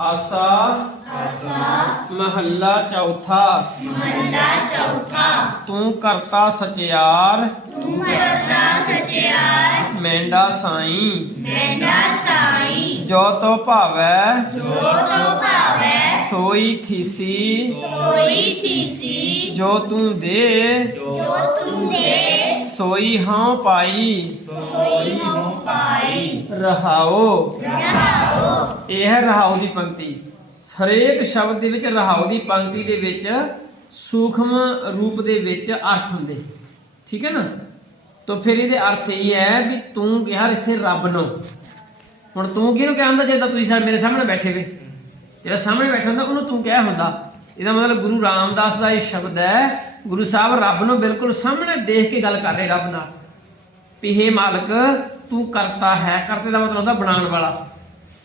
ਆਸਾ ਆਸਾ ਮਹੱਲਾ ਚੌਥਾ। ਮਹੱਲਾ ਚੌਥਾ। ਤੂੰ ਕਰਤਾ ਸਚਿਆਰ। ਤੂੰ ਕਰਤਾ ਸਚਿਆਰ। ਮੈਂਡਾ ਸਾਈ। ਮੈਂਡਾ ਸਾਈ। ਜੋ ਤੋ ਭਾਵੈ। ਜੋ ਤੋ ਭਾਵੈ। ਸੋਈ ਥੀਸੀ। ਕੋਈ ਥੀਸੀ। ਜੋ ਤੂੰ ਦੇ। ਜੋ ਤੂੰ ਦੇ। ਸੋਈ ਹਾਂ ਪਾਈ। ਸੋਈ ਹੋ ਪਾਈ। ਰਹਾਓ। ਰਹਾਓ। ਇਹ ਹੈ ਰਹਾਉ ਦੀ ਪੰਕਤੀ। ਹਰੇਕ ਸ਼ਬਦ ਦੇ ਵਿੱਚ ਰਹਾਉ ਦੀ ਪੰਕਤੀ ਦੇ ਵਿੱਚ ਸੂਖਮ ਰੂਪ ਦੇ ਵਿੱਚ ਅਰਥ ਹੁੰਦੇ। ਠੀਕ ਹੈ ਨਾ? ਤਾਂ ਫਿਰ ਇਹਦੇ ਅਰਥ ਇਹ ਹੈ ਵੀ ਤੂੰ ਕਿਹਾ ਇੱਥੇ ਰੱਬ ਨੂੰ। ਹੁਣ ਤੂੰ ਕਿਹਨੂੰ ਕਿਹਾ ਹੁੰਦਾ? ਜਦੋਂ ਤੁਸੀਂ ਮੇਰੇ ਸਾਹਮਣੇ ਬੈਠੇ ਵੇ। ਜਿਹੜਾ ਸਾਹਮਣੇ ਬੈਠਾ ਹੁੰਦਾ ਉਹਨੂੰ ਤੂੰ ਕਿਹਾ ਹੁੰਦਾ। ਇਹਦਾ ਮਤਲਬ ਗੁਰੂ ਰਾਮਦਾਸ ਦਾ ਇਹ ਸ਼ਬਦ ਹੈ, ਗੁਰੂ ਸਾਹਿਬ ਰੱਬ ਨੂੰ ਬਿਲਕੁਲ ਸਾਹਮਣੇ ਦੇਖ ਕੇ ਗੱਲ ਕਰ ਰਹੇ ਰੱਬ ਨਾਲ। ਵੀ ਹੇ ਮਾਲਕ, ਤੂੰ ਕਰਤਾ ਹੈ, ਕਰਤੇ ਦਾ ਮਤਲਬ ਹੁੰਦਾ ਬਣਾਉਣ ਵਾਲਾ।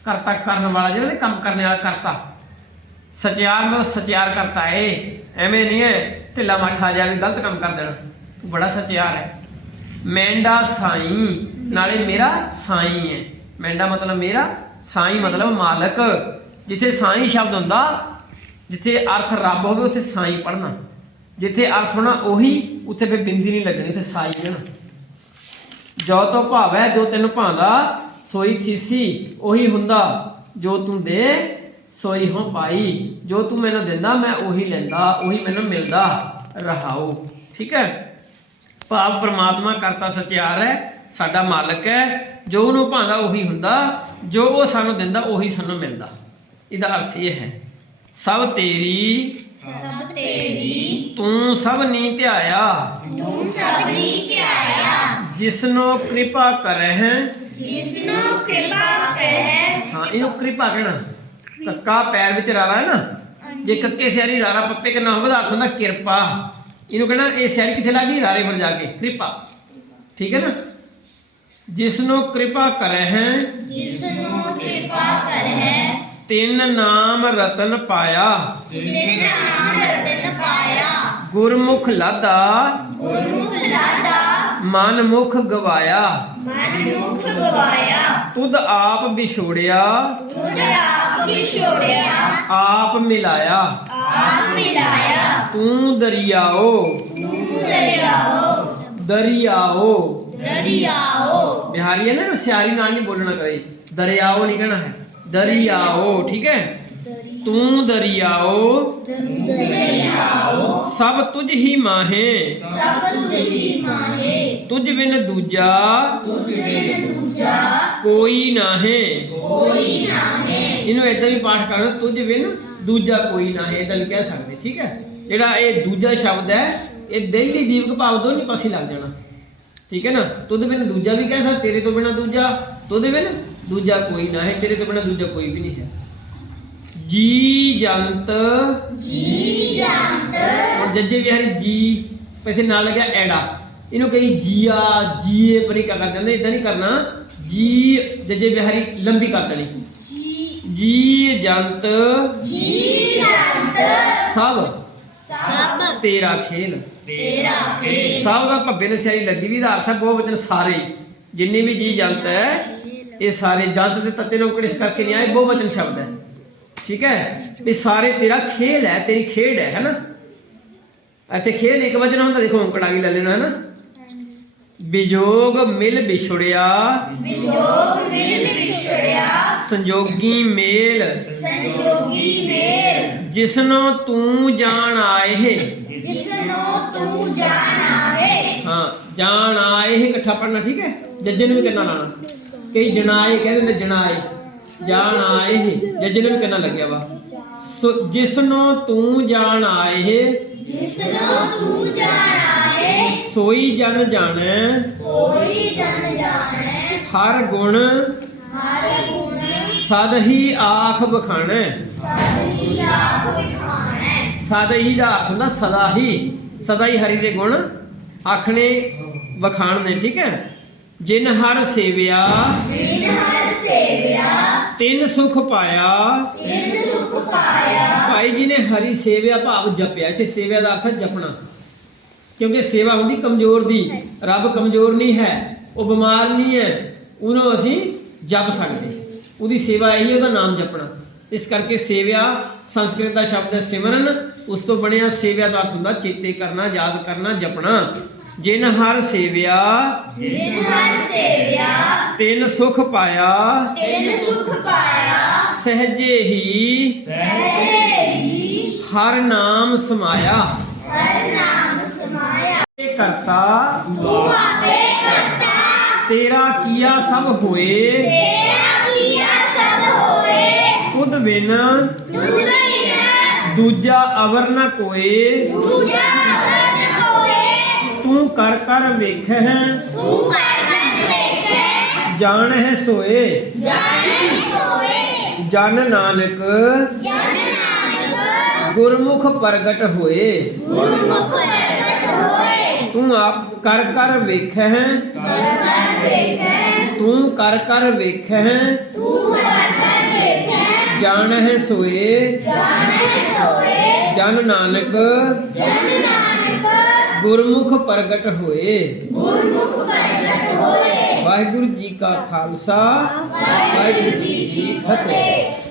ਕਰਤਾ ਕਰਨ ਵਾਲਾ, ਜਿਹੜਾ ਕੰਮ ਕਰਨ ਵਾਲਾ ਕਰਤਾ। ਸਚਿਆਰ ਮਤਲਬ ਸਚਿਆਰ ਕਰਤਾ ਏ ਐਵੇਂ ਨਹੀਂ ਹੈ, ਢਿੱਲਾ ਮੱਠਾ ਜਾ ਕੇ ਗਲਤ ਕੰਮ ਕਰ ਦੇਣਾ। ਤੂੰ ਬੜਾ ਸਚਿਆਰ ਹੈ। ਮੈਂਡਾ ਸਾਈ, ਨਾਲੇ ਮੇਰਾ ਸਾਈ ਹੈ। ਮੈਂਡਾ ਮਤਲਬ ਮੇਰਾ ਸਾਈ ਮਤਲਬ ਮਾਲਕ। ਜਿੱਥੇ ਸਾਈ ਸ਼ਬਦ ਹੁੰਦਾ ਜਿੱਥੇ ਅਰਥ ਰੱਬ ਹੋਵੇ, ਉੱਥੇ ਸਾਈ ਪੜਨਾ ਜਿੱਥੇ ਅਰਥ ਹੋਣਾ, ਉਹੀ ਉੱਥੇ ਫਿਰ ਬਿੰਦੀ ਨਹੀਂ ਲੱਗਣੀ, ਉੱਥੇ ਸਾਈ ਰਹਿਣਾ। ਜੋ ਤੋ ਭਾਵੈ, ਜੋ ਤੈਨੂੰ ਭਾਂਦਾ, ਸੋਈ ਥੀਸੀ, ਉਹੀ ਹੁੰਦਾ। ਜੋ ਤੂੰ ਦੇ, ਸੋਈ ਹੋ ਪਾਈ। ਜੋ ਤੂੰ ਮੈਨੂੰ ਦਿੰਦਾ, ਮੈਂ ਉਹੀ ਲੈਂਦਾ, ਉਹੀ ਮੈਨੂੰ ਮਿਲਦਾ। ਰਹਾਉ ਠੀਕ ਹੈ? ਭਾਵ ਪ੍ਰਮਾਤਮਾ ਕਰਤਾ ਸਚਿਆਰ ਹੈ, ਸਾਡਾ ਮਾਲਕ ਹੈ। ਜੋ ਉਹਨੂੰ ਭਾਂਦਾ, ਉਹੀ ਹੁੰਦਾ। ਜੋ ਉਹ ਸਾਨੂੰ ਦਿੰਦਾ, ਉਹੀ ਸਾਨੂੰ ਮਿਲਦਾ। ਇਹਦਾ ਅਰਥ ਇਹ ਹੈ। ਸਭ ਤੇਰੀ ਸਭ ਤੇਰੀ ਤੂੰ ਸਭ ਨੀ ਧਿਆਇਆ। ਤੂੰ ਸਭਨੀ ਧਿਆਇਆ। ਜਿਸਨੋ ਕਿਰਪਾ ਕਰਹਿ। ਜਿਸਨੂੰ ਕਿਰਪਾ ਕਰੈ ਹਾਂ ਇਹਨੂੰ ਕਿਰਪਾ ਕਹਿਣਾ। ਕੱਕਾ ਪੈਰ ਵਿੱਚ ਰਾਰਾ ਹੈ ਨਾ? ਜੇ ਕੱਕੇ ਸਿਆਰੀ ਰਾਰਾ ਪੱਪੇ ਕਿੰਨਾ ਹੋਵੇ ਤਾਂ ਹੁੰਦਾ ਕਿਰਪਾ। ਇਹਨੂੰ ਕਹਿਣਾ ਇਹ ਸਿਆਰੀ ਕਿੱਥੇ ਲੱਗੀ ਰਾਰੇ ਪਰ ਜਾ ਕੇ ਕਿਰਪਾ। ਠੀਕ ਹੈ ਨਾ? ਜਿਸ ਨੂੰ ਕਿਰਪਾ ਕਰੈ ਹੈ ਜਿਸਨੂੰ ਕਿਰਪਾ ਕਰੈ ਤਿੰਨ ਨਾਮ ਰਤਨ ਪਾਇਆ। ਤਿਨ ਨਾਮ ਰਤਨ ਪਾਇਆ। ਗੁਰਮੁਖ ਲਾਦਾ ਗੁਰਮੁਖ ਲਾਡਾ ਮਨ ਮੁਖ ਗਵਾਇਆ। ਮਨ ਮੁਖ ਗਵਾਇਆ। ਤੁਧ ਆਪ ਵਿਛੋੜਿਆ। ਤੁਧ ਆਪ ਵਿਛੋੜਿਆ। ਆਪ ਮਿਲਾਇਆ। ਆਪ ਮਿਲਾਇਆ। ਤੂੰ ਦਰਿਆਓ। ਤੂੰ ਦਰਿਆਓ। ਦਰਿਆਓ। ਦਰਿਆਓ। ਬਿਹਾਰੀ ਹੈ ਨਾ ਸਿਆਰੀ ਨਾਲ ਨਹੀਂ ਬੋਲਣਾ ਕਰੇ ਦਰਿਆਓ ਨਹੀਂ ਕਹਿਣਾ ਹੈ। ਦਰਿਆਓ, ਠੀਕ ਹੈ? ਤੂੰ ਦਰਿਆਓ, ਸਭ ਤੁਝ ਹੀ ਮਾਹੇ। ਸਭ ਤੁਝ ਹੀ ਮਾਹੇ ਤੁਝ ਬਿਨ ਦੂਜਾ ਤੁਝ ਬਿਨ ਦੂਜਾ ਕੋਈ ਨਾਹੇ। ਕੋਈ ਨਾਹੇ ਇਹਨੂੰ ਏਦਾਂ ਵੀ ਪਾਠ ਕਰਨਾ, ਤੁਝ ਬਿਨ ਦੂਜਾ ਕੋਈ ਨਾਹੇ, ਏਦਾਂ ਵੀ ਕਹਿ ਸਕਦੇ, ਠੀਕ ਹੈ? ਜਿਹੜਾ ਇਹ ਦੂਜਾ ਸ਼ਬਦ ਹੈ, ਇਹ ਦਿੱਲੀ ਦੀਪਕ ਭਾਵ ਦੋਨੇ ਪਾਸੇ ਲੱਗ ਜਾਣਾ। ਠੀਕ ਹੈ ਨਾ? ਤੁਧ ਬਿਨ ਦੂਜਾ ਵੀ ਕਹਿ ਸਕਦੇ, ਤੇਰੇ ਤੋਂ ਬਿਨਾ ਦੂਜਾ ਤੁਧ ਬਿਨ ਦੂਜਾ ਕੋਈ ਨਾ ਹੈ ਤੇਰੇ ਤੋਂ ਬਿਨਾ ਦੂਜਾ ਕੋਈ ਵੀ ਨਹੀਂ ਹੈ। ਜੀ ਜੰਤ। ਜੀ ਜੰਤ। ਔਰ ਜੱਜੇ ਵਿਹਾਰੀ ਜੀ ਪੈਸੇ ਨਾਲ ਲੱਗਿਆ ਐੜਾ। ਇਹਨੂੰ ਕਈ ਜੀਆ ਜੀਏ ਪਰੀ ਕਾ ਕਰ ਦਿੰਦੇ? ਇਦਾਂ ਨਹੀਂ ਕਰਨਾ। ਜੀ ਜੱਜੇ ਵਿਹਾਰੀ ਲੰਬੀ ਕਰ ਦੇਣੀ ਜੀ। ਜੀ ਜੰਤ। ਜੀ ਜੰਤ। ਸਭ। ਸਭ। ਤੇਰਾ ਖੇਲ। ਤੇਰਾ ਫੇਰ ਸਭ ਦਾ ਭੱਬੇ ਨੂੰ ਸਿਆਰੀ ਲੱਗੀ ਵੀ ਦਾ ਅਰਥ ਹੈ ਬਹੁ ਵਚਨ ਸਾਰੇ। ਜਿੰਨੇ ਵੀ ਜੀ ਜੰਤ ਹੈ ਇਹ ਸਾਰੇ ਜੰਤ ਦੇ ਤੱਤੇ ਨੂੰ ਕਿਸ ਕਰਕੇ ਨਹੀਂ ਆਏ ਬਹੁ ਵਚਨ ਸ਼ਬਦ ਹੈ। ਠੀਕ ਹੈ? ਵੀ ਸਾਰੇ ਤੇਰਾ ਖੇਲ ਹੈ ਤੇਰੀ ਖੇਡ ਹੈ ਹੈਨਾ? ਇੱਥੇ ਖੇਲ ਇੱਕ ਵਚਨ ਹੁੰਦਾ ਦੇਖੋ ਔਂਕੜਾ ਵੀ ਲੈ ਲੈਣਾ ਹੈਨਾ? ਵਿਜੋਗ ਮਿਲ ਵਿਛੜਿਆ। ਵਿਜੋਗ ਮਿਲ ਵਿਛੜਿਆ। ਸੰਜੋਗੀ ਮੇਲ। ਸੰਜੋਗੀ ਮੇਲ। ਜਿਸਨੋਂ ਤੂੰ ਜਾਣ ਆਏ। ਜਿਸਨੂੰ ਤੂੰ ਜਾਣਾਵੇ ਹਾਂ ਜਾਣ ਆਏ ਇਹ ਇਕੱਠਾ ਪੜਨਾ ਠੀਕ ਹੈ? ਜੱਜੇ ਨੂੰ ਵੀ ਕਿੰਨਾ ਲਾਣਾ ਕਈ ਜਣਾਏ ਕਹਿੰਦੇ ਨੇ ਜਣਾਏ ਜਾਣ ਆਏ ਇਹ। ਜੱਜੇ ਨੂੰ ਵੀ ਕਿੰਨਾ ਲੱਗਿਆ ਵਾ? ਸੋ ਜਿਸ ਨੂੰ ਤੂੰ ਜਾਣ ਆਏ ਜਿਸਨੂੰ ਤੂੰ ਜਾਣਾਵੇ ਸੋਈ ਜਨ ਜਾਣੈ। ਸੋਈ ਜਨ ਜਾਣੈ। ਹਰ ਗੁਣ ਹਰ ਗੁਣ ਸਦ ਹੀ ਆਖ ਬਖਾਣੈ ਸਭੀ ਆਪ ਵਿਖਾਣੈ। ਸਦ ਹੀ ਦਾ ਅਰਥ ਹੁੰਦਾ ਸਦਾ ਹੀ। ਸਦਾ ਹੀ ਹਰੀ ਦੇ ਗੁਣ ਆਖਣੇ ਵਖਾਣ ਨੇ ਠੀਕ ਹੈ? ਜਿਨ ਹਰ ਸੇਵਿਆ ਜਿਨ ਹਰ ਸੇਵਿਆ ਤਿੰਨ ਸੁਖ ਪਾਇਆ। ਤਿਨ ਸੁਖ ਪਾਇਆ। ਭਾਈ ਜੀ ਨੇ ਹਰੀ ਸੇਵਿਆ ਭਾਵ ਜਪਿਆ ਇੱਥੇ ਸੇਵਿਆ ਦਾ ਅਰਥ ਜਪਣਾ। ਕਿਉਂਕਿ ਸੇਵਾ ਹੁੰਦੀ ਕਮਜ਼ੋਰ ਦੀ ਰੱਬ ਕਮਜ਼ੋਰ ਨਹੀਂ ਹੈ ਉਹ ਬਿਮਾਰ ਨਹੀਂ ਹੈ ਉਹਨੂੰ ਅਸੀਂ ਜਪ ਸਕਦੇ ਉਹਦੀ ਸੇਵਾ ਇਹੀ ਉਹਦਾ ਨਾਮ ਜਪਣਾ। ਇਸ ਕਰਕੇ ਸੇਵਿਆ ਸੰਸਕ੍ਰਿਤ ਦਾ ਸ਼ਬਦ ਹੈ ਸਿਮਰਨ ਉਸ ਤੋਂ ਬਣਿਆ ਸੇਵਿਆ ਦਾ ਅਰਥ ਹੁੰਦਾ ਚੇਤੇ ਕਰਨਾ ਯਾਦ ਕਰਨਾ ਜਪਣਾ। ਜਿਨ ਹਰ ਸੇਵਿਆ ਜਿਨ ਹਰ ਸੇਵਿਆ ਤਿਨ ਸੁਖ ਪਾਇਆ ਤਿਨ ਸੁਖ ਪਾਇਆ ਸਹਜੇ ਹੀ ਸਹਜੇ ਹੀ ਹਰ ਨਾਮ ਸਮਾਇਆ। ਹਰ ਨਾਮ ਸਮਾਇਆ। ਇਹ ਕਰਤਾ ਤੂੰ ਆਪੇ ਕਰਤਾ। ਤੇਰਾ ਕੀਆ ਸਭ ਹੋਏ। ਤੇਰਾ ਬਿਨ ਤੁਧ ਬਿਨ ਦੂਜਾ ਅਵਰ ਨ ਕੋਏ ਦੂਜਾ ਵਰਨ ਕੋਏ ਤੂੰ ਕਰ ਕਰ ਵੇਖੈ ਤੂੰ ਕਰ ਕਰ ਵੇਖੇ ਜਾਣ ਹੈ ਸੋਏ ਜਾਣੇ ਸੋਏ ਜਨ ਨਾਨਕ ਜਨ ਨਾਨਕ ਗੁਰਮੁਖ ਪ੍ਰਗਟ ਹੋਏ ਗੁਰਮੁਖ ਪ੍ਰਗਟ ਹੋਏ ਤੂੰ ਆਪ ਕਰ ਕਰ ਵੇਖੈ ਕਰ ਕਰ ਵੇਖੇ ਤੂੰ ਕਰ ਕਰ ਵੇਖੈ ਤੂੰ ਕਰ ਕਰ ਵੇਖੇ ਜਾਣ ਹੈ ਸੋਏ। ਜਨ ਜਨ ਨਾਨਕ। ਗੁਰਮੁਖ ਪ੍ਰਗਟ ਹੋਏ। ਗੁਰਮੁਖ ਪ੍ਰਗਟ ਹੋਏ। ਵਾਹਿਗੁਰੂ ਜੀ ਕਾ ਖਾਲਸਾ। ਵਾਹਿਗੁਰੂ ਜੀ ਕੀ ਫਤਿਹ।